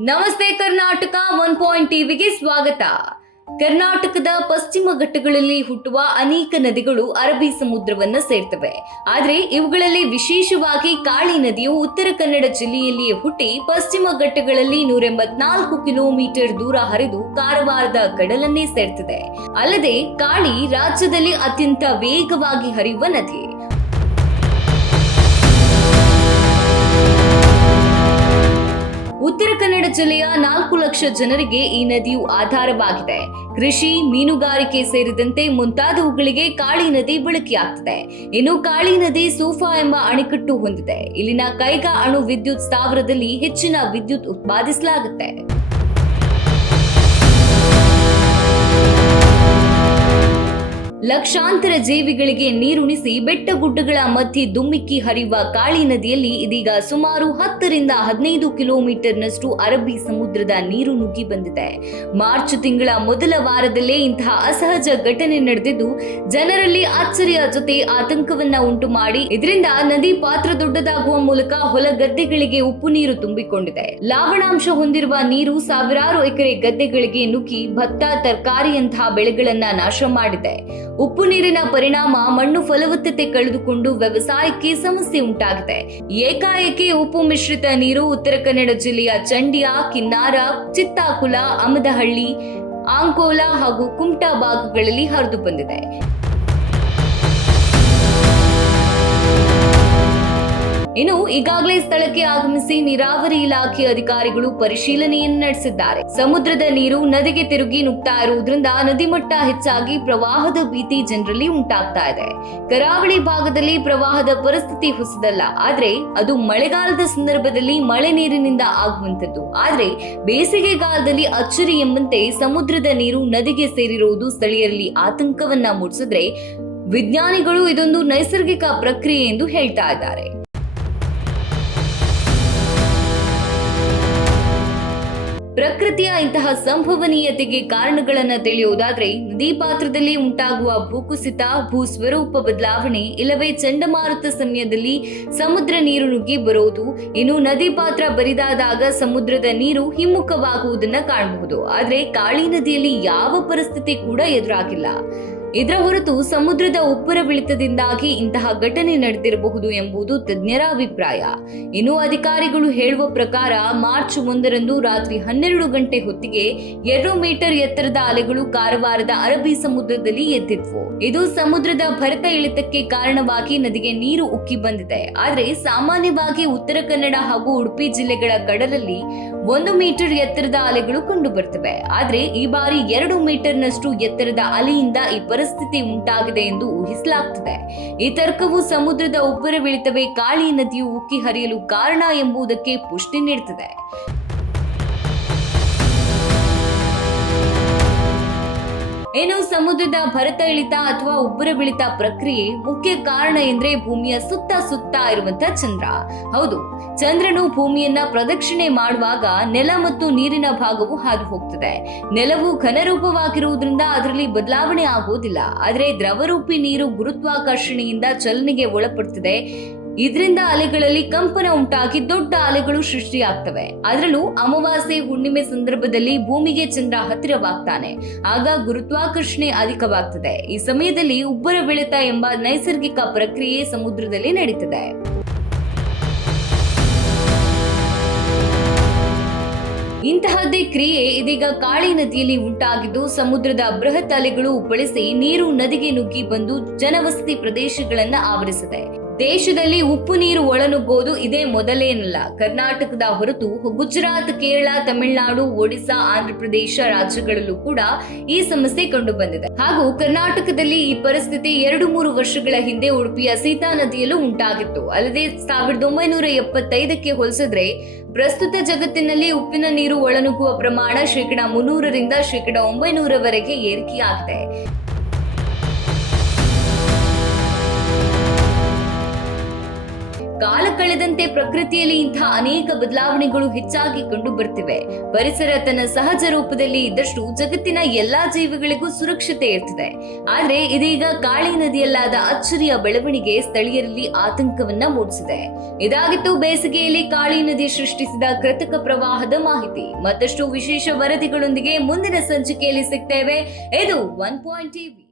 ನಮಸ್ತೆ Karnataka one point ಟಿವಿಗೆ ಸ್ವಾಗತ. ಕರ್ನಾಟಕದ ಪಶ್ಚಿಮ ಘಟ್ಟಗಳಲ್ಲಿ ಹುಟ್ಟುವ ಅನೇಕ ನದಿಗಳು ಅರಬ್ಬಿ ಸಮುದ್ರವನ್ನ ಸೇರ್ತವೆ. ಆದರೆ ಇವುಗಳಲ್ಲಿ ವಿಶೇಷವಾಗಿ ಕಾಳಿ ನದಿಯು ಉತ್ತರ ಕನ್ನಡ ಜಿಲ್ಲೆಯಲ್ಲಿಯೇ ಹುಟ್ಟಿ ಪಶ್ಚಿಮ ಘಟ್ಟಗಳಲ್ಲಿ ನೂರ ಎಂಬತ್ನಾಲ್ಕು ಕಿಲೋಮೀಟರ್ ದೂರ ಹರಿದು ಕಾರವಾರದ ಕಡಲನ್ನೇ ಸೇರ್ತದೆ. ಅಲ್ಲದೆ ಕಾಳಿ ರಾಜ್ಯದಲ್ಲಿ ಅತ್ಯಂತ ವೇಗವಾಗಿ ಹರಿಯುವ ನದಿ. ಉತ್ತರ ಕನ್ನಡ ಜಿಲ್ಲೆಯ ನಾಲ್ಕು ಲಕ್ಷ ಜನರಿಗೆ ಈ ನದಿಯು ಆಧಾರವಾಗಿದೆ. ಕೃಷಿ, ಮೀನುಗಾರಿಕೆ ಸೇರಿದಂತೆ ಮುಂತಾದವುಗಳಿಗೆ ಕಾಳಿ ನದಿ ಬಳಕೆಯಾಗ್ತದೆ. ಇನ್ನು ಕಾಳಿ ನದಿ ಸೂಫಾ ಎಂಬ ಅಣೆಕಟ್ಟು ಹೊಂದಿದೆ. ಇಲ್ಲಿನ ಕೈಗಾ ಅಣು ವಿದ್ಯುತ್ ಸ್ಥಾವರದಲ್ಲಿ ಹೆಚ್ಚಿನ ವಿದ್ಯುತ್ ಉತ್ಪಾದಿಸಲಾಗುತ್ತೆ. ಲಕ್ಷಾಂತರ ಜೀವಿಗಳಿಗೆ ನೀರುಣಿಸಿ ಬೆಟ್ಟ ಗುಡ್ಡಗಳ ಮಧ್ಯೆ ದುಮ್ಮಿಕ್ಕಿ ಹರಿಯುವ ಕಾಳಿ ನದಿಯಲ್ಲಿ ಇದೀಗ ಸುಮಾರು ಹತ್ತರಿಂದ ಹದಿನೈದು ಕಿಲೋಮೀಟರ್ನಷ್ಟು ಅರಬ್ಬಿ ಸಮುದ್ರದ ನೀರು ನುಗ್ಗಿ ಬಂದಿದೆ. ಮಾರ್ಚ್ ತಿಂಗಳ ಮೊದಲ ವಾರದಲ್ಲೇ ಇಂತಹ ಅಸಹಜ ಘಟನೆ ನಡೆದಿದ್ದು, ಜನರಲ್ಲಿ ಅಚ್ಚರಿಯ ಜೊತೆ ಆತಂಕವನ್ನ ಉಂಟು ಮಾಡಿ ಇದರಿಂದ ನದಿ ಪಾತ್ರ ದೊಡ್ಡದಾಗುವ ಮೂಲಕ ಹೊಲ ಗದ್ದೆಗಳಿಗೆ ಉಪ್ಪು ನೀರು ತುಂಬಿಕೊಂಡಿದೆ. ಲಾವಣಾಂಶ ಹೊಂದಿರುವ ನೀರು ಸಾವಿರಾರು ಎಕರೆ ಗದ್ದೆಗಳಿಗೆ ನುಗ್ಗಿ ಭತ್ತ ತರಕಾರಿಯಂತಹ ಬೆಳೆಗಳನ್ನ ನಾಶ ಮಾಡಿದೆ. ಉಪ್ಪು ನೀರಿನ ಪರಿಣಾಮ ಮಣ್ಣು ಫಲವತ್ತತೆ ಕಳೆದುಕೊಂಡು ವ್ಯವಸಾಯಕ್ಕೆ ಸಮಸ್ಯೆ ಉಂಟಾಗಿದೆ. ಏಕಾಏಕಿ ಉಪ್ಪು ಮಿಶ್ರಿತ ನೀರು ಉತ್ತರ ಕನ್ನಡ ಜಿಲ್ಲೆಯ ಚಂಡಿಯ, ಕಿನ್ನಾರ, ಚಿತ್ತಾಕುಲ, ಅಮದಹಳ್ಳಿ ಆಂಕೋಲ ಹಾಗೂ ಕುಮಟಾ ಭಾಗಗಳಲ್ಲಿ ಹರಿದು ಬಂದಿದೆ. ಇನ್ನು ಈಗಾಗಲೇ ಸ್ಥಳಕ್ಕೆ ಆಗಮಿಸಿ ನೀರಾವರಿ ಇಲಾಖೆ ಅಧಿಕಾರಿಗಳು ಪರಿಶೀಲನೆಯನ್ನು ನಡೆಸಿದ್ದಾರೆ. ಸಮುದ್ರದ ನೀರು ನದಿಗೆ ತಿರುಗಿ ನುಗ್ತಾ ಇರುವುದರಿಂದ ನದಿ ಮಟ್ಟ ಹೆಚ್ಚಾಗಿ ಪ್ರವಾಹದ ಭೀತಿ ಜನರಲ್ಲಿ ಉಂಟಾಗ್ತಾ ಇದೆ. ಕರಾವಳಿ ಭಾಗದಲ್ಲಿ ಪ್ರವಾಹದ ಪರಿಸ್ಥಿತಿ ಹೊಸದಲ್ಲ. ಆದ್ರೆ ಅದು ಮಳೆಗಾಲದ ಸಂದರ್ಭದಲ್ಲಿ ಮಳೆ ನೀರಿನಿಂದ ಆಗುವಂತದ್ದು ಆದ್ರೆ ಬೇಸಿಗೆಗಾಲದಲ್ಲಿ ಅಚ್ಚರಿ ಎಂಬಂತೆ ಸಮುದ್ರದ ನೀರು ನದಿಗೆ ಸೇರಿರುವುದು ಸ್ಥಳೀಯರಲ್ಲಿ ಆತಂಕವನ್ನ ಮೂಡಿಸಿದ್ರೆ ವಿಜ್ಞಾನಿಗಳು ಇದೊಂದು ನೈಸರ್ಗಿಕ ಪ್ರಕ್ರಿಯೆ ಎಂದು ಹೇಳ್ತಾ ಇದ್ದಾರೆ. ಪ್ರಕೃತಿಯ ಇಂತಹ ಸಂಭವನೀಯತೆಗೆ ಕಾರಣಗಳನ್ನು ತಿಳಿಯುವುದಾದರೆ ನದಿ ಪಾತ್ರದಲ್ಲಿ ಉಂಟಾಗುವ ಭೂಕುಸಿತ, ಭೂ ಸ್ವರೂಪ ಬದಲಾವಣೆ, ಇಲ್ಲವೇ ಚಂಡಮಾರುತ ಸಮಯದಲ್ಲಿ ಸಮುದ್ರ ನೀರು ನುಗ್ಗಿ ಬರುವುದು, ಇನ್ನು ನದಿ ಪಾತ್ರ ಬರಿದಾದಾಗ ಸಮುದ್ರದ ನೀರು ಹಿಮ್ಮುಖವಾಗುವುದನ್ನು ಕಾಣಬಹುದು. ಆದರೆ ಕಾಳಿ ನದಿಯಲ್ಲಿ ಯಾವ ಪರಿಸ್ಥಿತಿ ಕೂಡ ಎದುರಾಗಿಲ್ಲ. ಇದರ ಹೊರತು ಸಮುದ್ರದ ಉಪ್ಪರವಿಳಿತದಿಂದಾಗಿ ಇಂತಹ ಘಟನೆ ನಡೆದಿರಬಹುದು ಎಂಬುದು ತಜ್ಞರ ಅಭಿಪ್ರಾಯ. ಇನ್ನು ಅಧಿಕಾರಿಗಳು ಹೇಳುವ ಪ್ರಕಾರ ಮಾರ್ಚ್ ಒಂದರಂದು ರಾತ್ರಿ ಹನ್ನೆರಡು ಗಂಟೆ ಹೊತ್ತಿಗೆ ಎರಡು ಮೀಟರ್ ಎತ್ತರದ ಅಲೆಗಳು ಕಾರವಾರದ ಅರಬ್ಬಿ ಸಮುದ್ರದಲ್ಲಿ ಎದ್ದಿದ್ವು. ಇದು ಸಮುದ್ರದ ಭರತ ಇಳಿತಕ್ಕೆ ಕಾರಣವಾಗಿ ನದಿಗೆ ನೀರು ಉಕ್ಕಿ ಬಂದಿದೆ. ಆದರೆ ಸಾಮಾನ್ಯವಾಗಿ ಉತ್ತರ ಕನ್ನಡ ಹಾಗೂ ಉಡುಪಿ ಜಿಲ್ಲೆಗಳ ಕಡಲಲ್ಲಿ ಒಂದು ಮೀಟರ್ ಎತ್ತರದ ಅಲೆಗಳು ಕಂಡು ಬರ್ತವೆ ಆದ್ರೆ ಈ ಬಾರಿ ಎರಡು ಮೀಟರ್ನಷ್ಟು ಎತ್ತರದ ಅಲೆಯಿಂದ ಈ ಪರಿಸ್ಥಿತಿ ಉಂಟಾಗಿದೆ ಎಂದು ಊಹಿಸಲಾಗ್ತದೆ. ಈ ತರ್ಕವು ಸಮುದ್ರದ ಉಬ್ಬರವಿಳಿತವೇ ಕಾಳಿ ನದಿಯು ಉಕ್ಕಿ ಹರಿಯಲು ಕಾರಣ ಎಂಬುದಕ್ಕೆ ಪುಷ್ಟಿ ನೀಡುತ್ತದೆ ಏನು ಸಮುದ್ರದ ಭರತ ಇಳಿತ ಅಥವಾ ಉಬ್ಬರವಿಳಿತ ಪ್ರಕ್ರಿಯೆ ಮುಖ್ಯ ಕಾರಣ ಎಂದ್ರೆ ಭೂಮಿಯ ಸುತ್ತ ಸುತ್ತ ಇರುವಂತ ಚಂದ್ರ. ಹೌದು, ಚಂದ್ರನು ಭೂಮಿಯನ್ನ ಪ್ರದಕ್ಷಿಣೆ ಮಾಡುವಾಗ ನೆಲ ಮತ್ತು ನೀರಿನ ಭಾಗವು ಹಾದು ಹೋಗ್ತದೆ. ನೆಲವು ಘನರೂಪವಾಗಿರುವುದರಿಂದ ಅದರಲ್ಲಿ ಬದಲಾವಣೆ ಆಗುವುದಿಲ್ಲ. ಆದರೆ ದ್ರವರೂಪಿ ನೀರು ಗುರುತ್ವಾಕರ್ಷಣೆಯಿಂದ ಚಲನೆಗೆ ಒಳಪಡ್ತಿದೆ. ಇದರಿಂದ ಅಲೆಗಳಲ್ಲಿ ಕಂಪನ ಉಂಟಾಗಿ ದೊಡ್ಡ ಅಲೆಗಳು ಸೃಷ್ಟಿಯಾಗ್ತವೆ. ಅದರಲ್ಲೂ ಅಮಾವಾಸ್ಯೆ ಹುಣ್ಣಿಮೆ ಸಂದರ್ಭದಲ್ಲಿ ಭೂಮಿಗೆ ಚಂದ್ರ ಹತ್ತಿರವಾಗ್ತಾನೆ. ಆಗ ಗುರುತ್ವಾಕರ್ಷಣೆ ಅಧಿಕವಾಗ್ತದೆ. ಈ ಸಮಯದಲ್ಲಿ ಉಬ್ಬರ ಬೆಳೆತ ಎಂಬ ನೈಸರ್ಗಿಕ ಪ್ರಕ್ರಿಯೆ ಸಮುದ್ರದಲ್ಲಿ ನಡೀತದೆ. ಇಂತಹದ್ದೇ ಕ್ರಿಯೆ ಇದೀಗ ಕಾಳಿ ನದಿಯಲ್ಲಿ ಉಂಟಾಗಿದ್ದು, ಸಮುದ್ರದ ಬೃಹತ್ ಅಲೆಗಳು ಉಪ್ಪಳಿಸಿ ನೀರು ನದಿಗೆ ನುಗ್ಗಿ ಬಂದು ಜನವಸತಿ ಪ್ರದೇಶಗಳನ್ನ ಆವರಿಸಿದೆ. ದೇಶದಲ್ಲಿ ಉಪ್ಪು ನೀರು ಒಳನುಗ್ಗೋದು ಇದೇ ಮೊದಲೇನಲ್ಲ. ಕರ್ನಾಟಕದ ಹೊರತು ಗುಜರಾತ್, ಕೇರಳ, ತಮಿಳುನಾಡು ಒಡಿಶಾ ಆಂಧ್ರಪ್ರದೇಶ ರಾಜ್ಯಗಳಲ್ಲೂ ಕೂಡ ಈ ಸಮಸ್ಯೆ ಕಂಡು ಬಂದಿದೆ ಹಾಗೂ ಕರ್ನಾಟಕದಲ್ಲಿ ಈ ಪರಿಸ್ಥಿತಿ ಎರಡು ಮೂರು ವರ್ಷಗಳ ಹಿಂದೆ ಉಡುಪಿಯ ಸೀತಾ ನದಿಯಲ್ಲೂ ಉಂಟಾಗಿತ್ತು. ಅಲ್ಲದೆ ಸಾವಿರದ ಒಂಬೈನೂರ ಎಪ್ಪತ್ತೈದಕ್ಕೆ ಹೋಲಿಸಿದ್ರೆ ಪ್ರಸ್ತುತ ಜಗತ್ತಿನಲ್ಲಿ ಉಪ್ಪಿನ ನೀರು ಒಳನುಗ್ಗುವ ಪ್ರಮಾಣ ಶೇಕಡ ಮುನ್ನೂರರಿಂದ ಶೇಕಡ ಒಂಬೈನೂರವರೆಗೆ ಏರಿಕೆಯಾಗಿದೆ. ಕಾಲ ಕಳೆದಂತೆ ಪ್ರಕೃತಿಯಲ್ಲಿ ಇಂತಹ ಅನೇಕ ಬದಲಾವಣೆಗಳು ಹೆಚ್ಚಾಗಿ ಕಂಡು ಬರ್ತಿವೆ. ಪರಿಸರ ತನ್ನ ಸಹಜ ರೂಪದಲ್ಲಿ ಇದ್ದಷ್ಟು ಜಗತ್ತಿನ ಎಲ್ಲಾ ಜೀವಿಗಳಿಗೂ ಸುರಕ್ಷತೆ ಇರ್ತದೆ. ಆದ್ರೆ ಇದೀಗ ಕಾಳಿ ನದಿಯಲ್ಲಾದ ಅಚ್ಚರಿಯ ಬೆಳವಣಿಗೆ ಸ್ಥಳೀಯರಲ್ಲಿ ಆತಂಕವನ್ನ ಮೂಡಿಸಿದೆ. ಇದಾಗಿತ್ತು ಬೇಸಿಗೆಯಲ್ಲಿ ಕಾಳಿ ನದಿ ಸೃಷ್ಟಿಸಿದ ಕೃತಕ ಪ್ರವಾಹದ ಮಾಹಿತಿ. ಮತ್ತಷ್ಟು ವಿಶೇಷ ವರದಿಗಳೊಂದಿಗೆ ಮುಂದಿನ ಸಂಚಿಕೆಯಲ್ಲಿ ಸಿಗ್ತೇವೆ. ಇದು ಒನ್ ಪಾಯಿಂಟ್ ಟಿವಿ.